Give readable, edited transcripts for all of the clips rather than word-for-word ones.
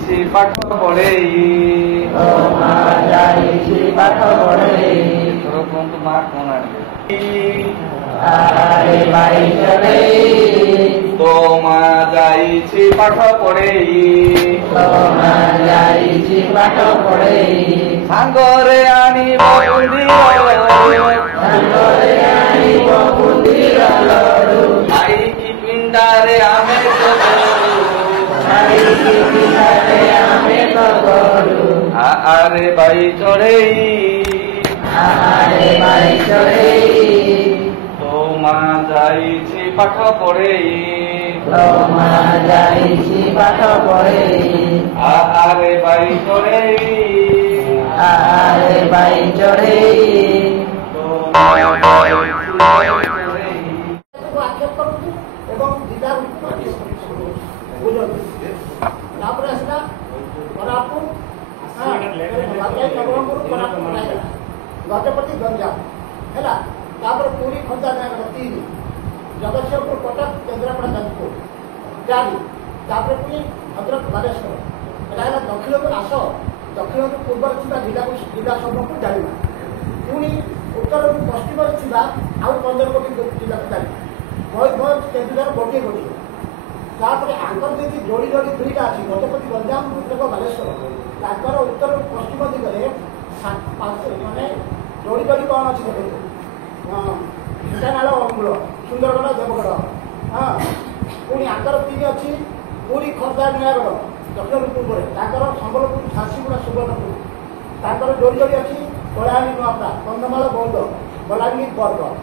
ଯାଇଛି ପାଠ ପଢ଼େଇ। ତୋ ମା ଯାଇଛି ପାଠ ପଢ଼େଇ। ଏଥର କୁହନ୍ତୁ ମା କଣ ଆଣିବେ? ଆରେ ଭାଇ ଚଢ଼େଇ। ତୋ ମା ଯାଇଛି ପାଠ ପଢ଼େଇ। ତୋ ମା ଯାଇଛି ପାଠ ପଢ଼େଇ। ସାଙ୍ଗରେ ଆଣିବ ବୁନ୍ଦିର ସାଙ୍ଗରେ ଆଣିବ ବୁନ୍ଦିର ଲଡୁ। ଖାଇକି ପିଣ୍ଡାରେ ଆମେ ଖାଇକି ପିଣ୍ଡାରେ ଆମେ ତ ଗଲୁ। ଆରେ ବାଇ ଚଢ଼େଇ। ଆରେ ଭାଇ ଚଢ଼େଇ। ତୋ ମା ଯାଇଛି ପାଠ ପଢ଼େଇ। ତୋ ମା ଯାଇଛି ପାଠ ପଢ଼େଇ। ଆରେ ବାଇ ଚଢ଼େଇ। ଆରେ ଭାଇ ଚଢ଼େଇ। ଆକ୍ଷେପ କରୁଛୁ ଏବଂ ଜିଲ୍ଲାଗୁଡ଼ିକୁ ଆକ୍ଷେପ ବୁଝନ୍ତୁ। ତାପରେ ଆସିଲା କୋରାପୁଟ, ନବରଙ୍ଗପୁର, କୋରାପୁଟ, ରାୟଗଡ଼ା, ଗଜପତି, ଗଞ୍ଜାମ ହେଲା। ତାପରେ ପୁରୀ, ଖୋର୍ଦ୍ଧା, ନୟାଗଡ଼ 3, ଜଗତସିଂହପୁର, କଟକ, କେନ୍ଦ୍ରାପଡ଼ା, ଯାଜପୁର 4, ତାପରେ ପୁଣି ଭଦ୍ରକ, ବାଲେଶ୍ୱର। ଏଟା ହେଲା ଦକ୍ଷିଣକୁ ଆସ। ଦକ୍ଷିଣରୁ ପୂର୍ବରେ ଥିବା ଜିଲ୍ଲା ସମୂହକୁ ଜାଣିବା। ପୁଣି ଉତ୍ତରରୁ ପଶ୍ଚିମରେ ଥିବା ଆଉ 15 ଗୋଟି ଜିଲ୍ଲାକୁ ଜାଣିବା। ମୟୂରଭଞ୍ଜ, କେନ୍ଦୁଝର ଗୋଟିଏ ଗୋଟିଏ। ତାପରେ ଆଙ୍କର ଯଦି ଯୋଡ଼ି ଯୋଡ଼ି 2ଟା ଅଛି, ଗଜପତି, ଗଞ୍ଜାମ, ଭଦ୍ରକ, ବାଲେଶ୍ୱର। ତାଙ୍କର ଉତ୍ତର ପଶ୍ଚିମ ଦିଗରେ ମାନେ ଯୋଡ଼ି ଯୋଡ଼ି କ'ଣ ଅଛି ଦେଖନ୍ତୁ। ଢେଙ୍କାନାଳ, ଅନୁଗୁଳ, ସୁନ୍ଦରଗଡ଼, ଦେବଗଡ଼। ହଁ, ପୁଣି ଆଙ୍କର 3 ଅଛି, ପୁରୀ, ଖୋର୍ଦ୍ଧା, ନୟାଗଡ଼ ଦକ୍ଷିଣ ପୂର୍ବରେ। ତାଙ୍କର ସମ୍ବଲପୁର, ଝାରସୁଗୁଡ଼ା, ସୁବର୍ଣ୍ଣପୁର। ତାଙ୍କର ଯୋଡ଼ି ଯୋଡ଼ି ଅଛି କଳାହାଣ୍ଡି, ନୂଆପଡ଼ା, କନ୍ଧମାଳ, ବୌଦ୍ଧ, ବଲାଙ୍ଗୀର, ବରଗଡ଼।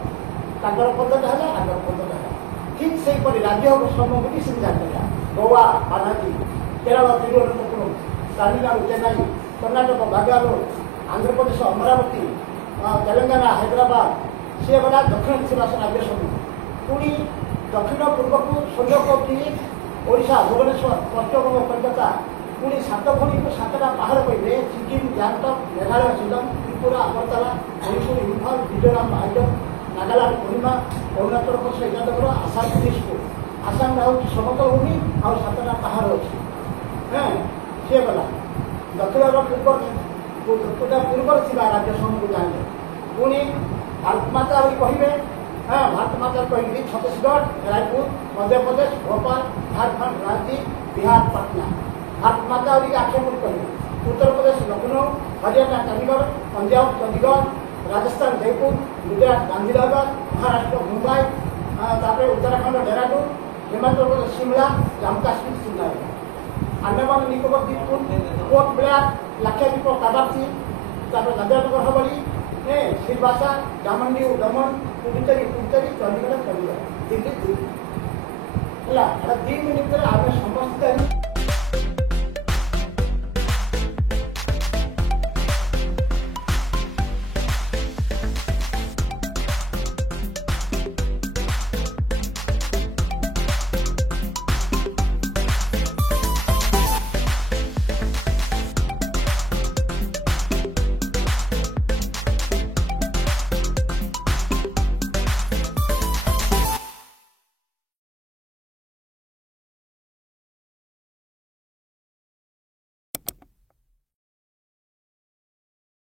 ତାଙ୍କର 15ଟା ହେଲା, ଆଙ୍କର 15ଟା ହେଲା। ଠିକ୍ ସେହିପରି ରାଜ୍ୟ ସମୂହକୁ ବି ସେମିତି ଜାଣିପାରିଲା। ଗୋଆ, ପାନାଜୀ, କେରଳ, ତିରୁବନନ୍ତପୁରମ୍, ତାମିଲନାଡୁ, ଚେନ୍ନାଇ, କର୍ଣ୍ଣାଟକ, ବାଙ୍ଗାଲୋର, ଆନ୍ଧ୍ରପ୍ରଦେଶ, ଅମରାବତୀ, ତେଲେଙ୍ଗାନା, ହାଇଦ୍ରାବାଦ। ସିଏ ଗଲା ଦକ୍ଷିଣ ଥିବା ରାଜ୍ୟ ସମୂହ। ପୁଣି ଦକ୍ଷିଣ ପୂର୍ବକୁ 16 କୋଟି ଓଡ଼ିଶା, ଭୁବନେଶ୍ୱର, ପଶ୍ଚିମବଙ୍ଗ, କଲିକତା। ପୁଣି 7 ଖଣିକୁ 7ଟା ପାହାଡ଼ କହିବେ। ସିକିମ୍, ଗ୍ୟାଙ୍ଗଟକ୍, ମେଘାଳୟ, ଶିଲଂ, ତ୍ରିପୁରା, ଅଗରତାଲା, ମଣିପୁର, ଇମ୍ଫାଲ, ମିଜୋରାମ, ଆଇଜଲ, ନାଗାଲାଣ୍ଡ, କୋହିମା, ଅରୁଣାଚଳ ପ୍ରଦେଶ, ଇଟାନଗର, ଆସାମ, ଦିସପୁର। ଆସାମରେ ହେଉଛି ସମତଳ ଭୂମି ଆଉ 7ଟା ପାହାଡ଼ ଅଛି। ସିଏ ଗଲା ଦକ୍ଷିଣର ପୂର୍ବରେ ଥିବା ରାଜ୍ୟ ସମୂହକୁ ଜାଣିଲେ। ପୁଣି ଭାରତ ମାତା ବୋଲି କହିବେ। ଭାରତ ମାତା କହିବି ଛତିଶଗଡ଼, ରାୟପୁର, ମଧ୍ୟପ୍ରଦେଶ, ଭୋପାଳ, ଝାଡ଼ଖଣ୍ଡ, ରାଞ୍ଚି, ବିହାର, ପାଟନା। ଭାରତ ମାତା ବୋଲି ଆକ୍ଷେପ କହିବେ। ଉତ୍ତରପ୍ରଦେଶ, ଲକ୍ଷ୍ନୌ, ହରିୟାଣା, ଚଣ୍ଡିଗଡ଼, ପଞ୍ଜାବ, ଚଣ୍ଡିଗଡ଼, ରାଜସ୍ଥାନ, ଜୟପୁର, ଗୁଜରାଟ, ଗାନ୍ଧୀନଗର, ମହାରାଷ୍ଟ୍ର, ମୁମ୍ବାଇ, ତାପରେ ଉତ୍ତରାଖଣ୍ଡ, ଡେରାଡୁନ, ହିମାଚଳ ପ୍ରଦେଶ, ସିମଲା, ଜାମ୍ମୁ କାଶ୍ମୀର, ଶ୍ରୀନଗର। ଆଣ୍ଡାମାନ ନିକୋବର ଦ୍ୱୀପପୁଞ୍ଜ, ପୋର୍ଟ ବ୍ଲେୟାର, ଲାକ୍ଷାଦ୍ୱୀପ, କାବାର୍ତ୍ତି, ତାପରେ ଦାଦ୍ରାନଗର ହାବେଳି, ସିଲବାସା, ଡାମନ ଡିଉ, ଦମନ, ପୁଡୁଚେରୀ, ଚଣ୍ଡିଗଡ଼, ଦିଲ୍ଲୀ ହେଲା। 2 ମିନିଟ୍ ଭିତରେ ଆମେ ସମସ୍ତେ